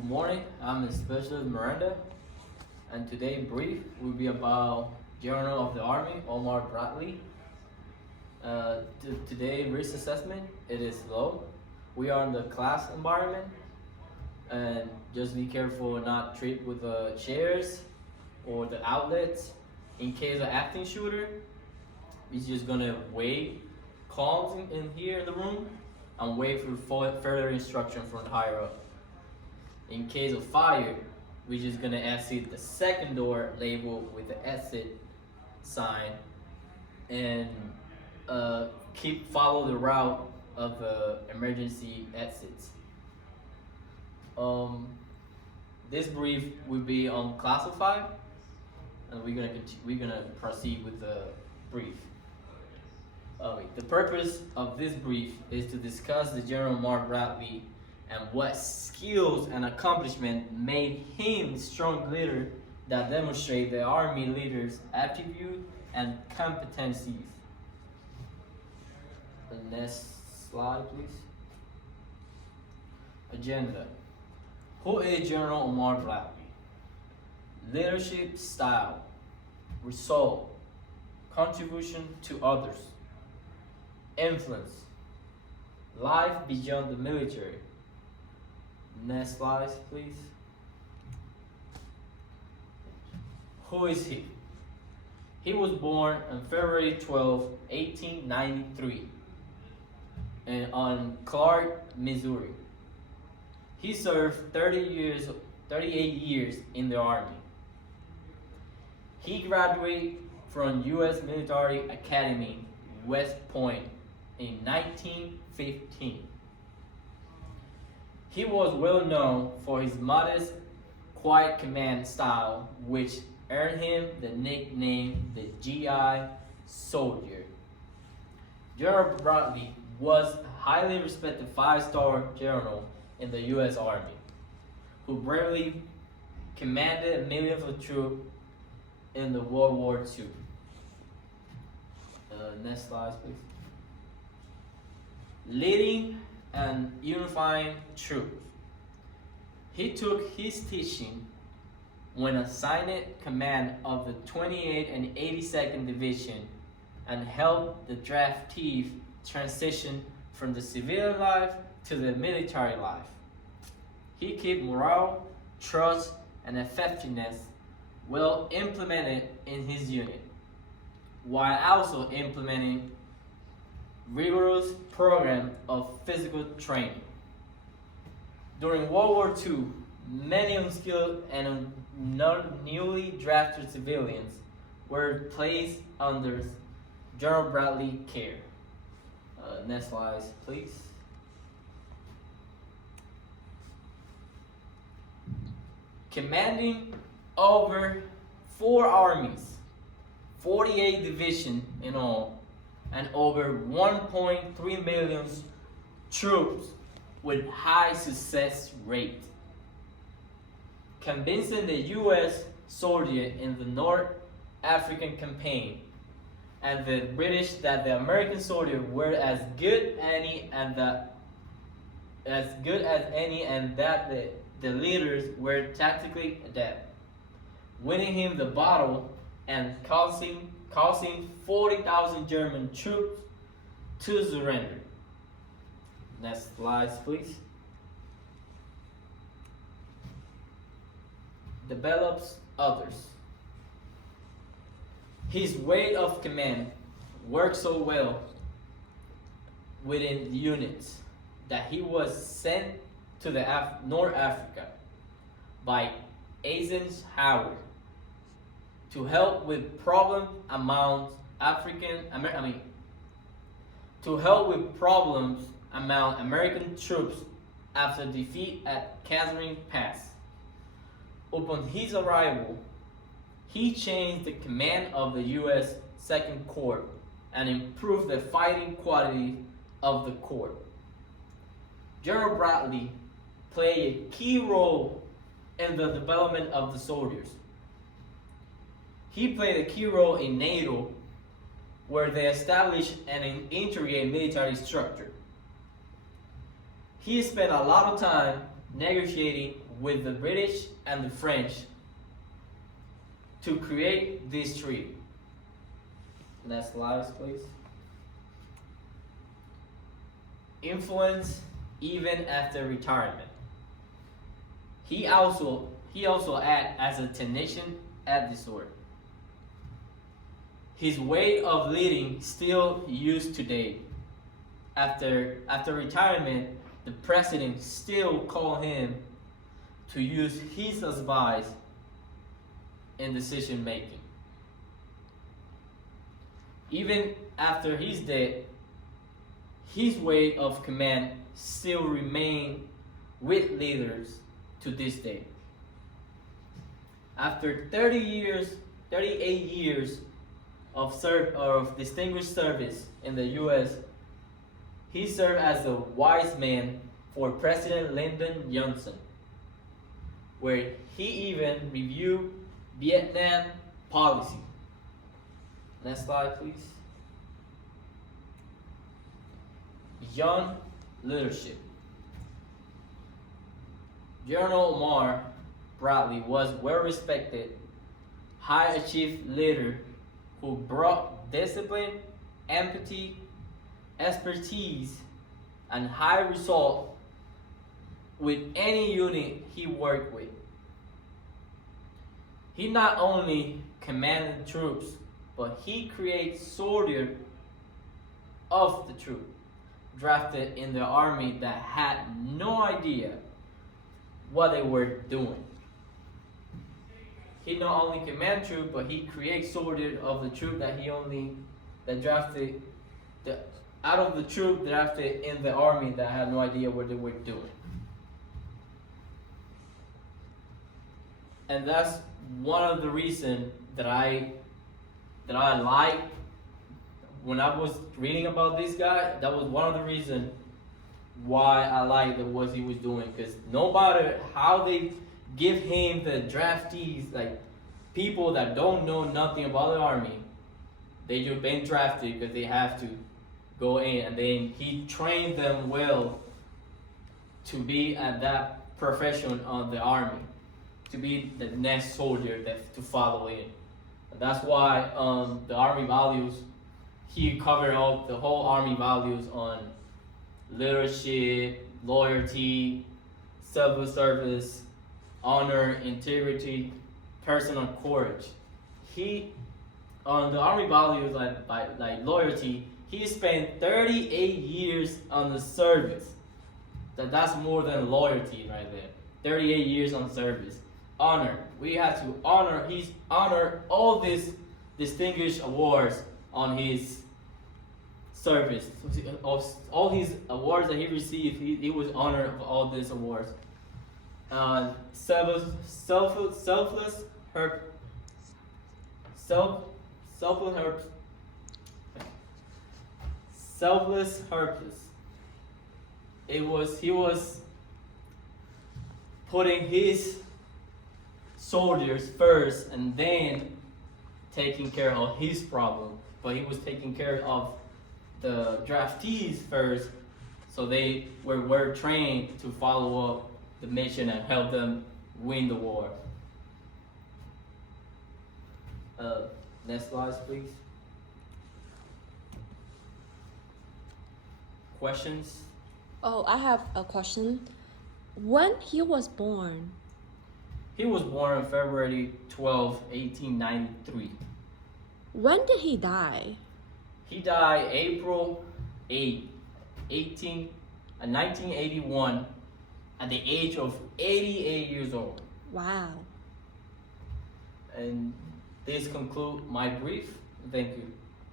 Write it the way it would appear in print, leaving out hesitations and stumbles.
Good morning, I'm Specialist Miranda, and today brief will be about General of the Army, Omar Bradley. Today risk assessment, it is low. We are in the class environment, and just be careful not trip with the chairs or the outlets. In case of active shooter, he's just gonna wait calm in here in the room and wait for further instruction from the higher up. In case of fire, we're just gonna exit the second door labeled with the exit sign and follow the route of the emergency exits. This brief will be on classified, and we're gonna proceed with the brief. The purpose of this brief is to discuss the General Mark Bradley and what skills and accomplishment made him strong leader that demonstrate the Army leader's attribute and competencies. The next slide, please. Agenda. Who is General Omar Bradley? Leadership style, result, contribution to others, influence, life beyond the military. Next slide, please. Who is he? He was born on February 12, 1893, on Clark, Missouri. He served 38 years in the Army. He graduated from U.S. Military Academy, West Point, in 1915. He was well known for his modest, quiet command style, which earned him the nickname the GI Soldier. General Bradley was a highly respected five-star general in the U.S. Army, who bravely commanded millions of troops in the World War II. Next slide, please. Leading and unifying troops. He took his teaching when assigned command of the 28th and 82nd Division and helped the draftees transition from the civilian life to the military life. He kept morale, trust, and effectiveness well implemented in his unit, while also implementing rigorous program of physical training. During World War II, many unskilled and newly drafted civilians were placed under General Bradley care. Next slide, please. Commanding over 4 armies, 48 divisions in all, and over 1.3 million troops with high success rate. Convincing the U.S. soldier in the North African campaign and the British that the American soldiers were as good as any and that the leaders were tactically adept, winning him the battle and causing 40,000 German troops to surrender. Next slide, please. Develops others. His weight of command worked so well within the units that he was sent to the North Africa by Eisenhower to help with problems among American troops after defeat at Catherine Pass. Upon his arrival, he changed the command of the U.S. Second Corps and improved the fighting quality of the Corps. General Bradley played a key role in the development of the soldiers. He played a key role in NATO, where they established an integrated military structure. He spent a lot of time negotiating with the British and the French to create this treaty. Next slide, please. Influence even after retirement. He also acted as a technician at the sword. His way of leading still used today. After retirement, the president still called him to use his advice in decision making. Even after his death, his way of command still remain with leaders to this day. After 38 years of distinguished service in the U.S., he served as a wise man for President Lyndon Johnson, where he even reviewed Vietnam policy. Next slide, please. Beyond leadership. General Omar Bradley was a well-respected, high-achieved leader who brought discipline, empathy, expertise, and high result with any unit he worked with. He not only commanded troops, but he created soldiers of the troop, drafted in the army that had no idea what they were doing. He not only commanded troops, but he created soldiers of the troop that drafted out of the troop drafted in the army that had no idea what they were doing. And that's one of the reasons that I like when I was reading about this guy. That was one of the reasons why I liked what he was doing, because no matter how they give him the draftees, like people that don't know nothing about the army, they just been drafted because they have to go in, and then he trained them well to be at that profession of the army, to be the next soldier to follow in. And that's why the army values, he covered all the whole army values on leadership, loyalty, civil service, honor, integrity, personal courage. He on the army values like loyalty, he spent 38 years on the service. That's more than loyalty right there. 38 years on service. Honor. We have to honor. He's honored all these distinguished awards on his service. All his awards that he received, he was honored of all these awards. Selfless purpose. He was putting his soldiers first and then taking care of his problem. But he was taking care of the draftees first, so they were trained to follow up the mission and help them win the war. Next slide, please. Questions? Oh, I have a question. When he was born? He was born on February 12, 1893. When did he die? He died April 8, 1981 at the age of 88 years old. Wow. And this concludes my brief. Thank you.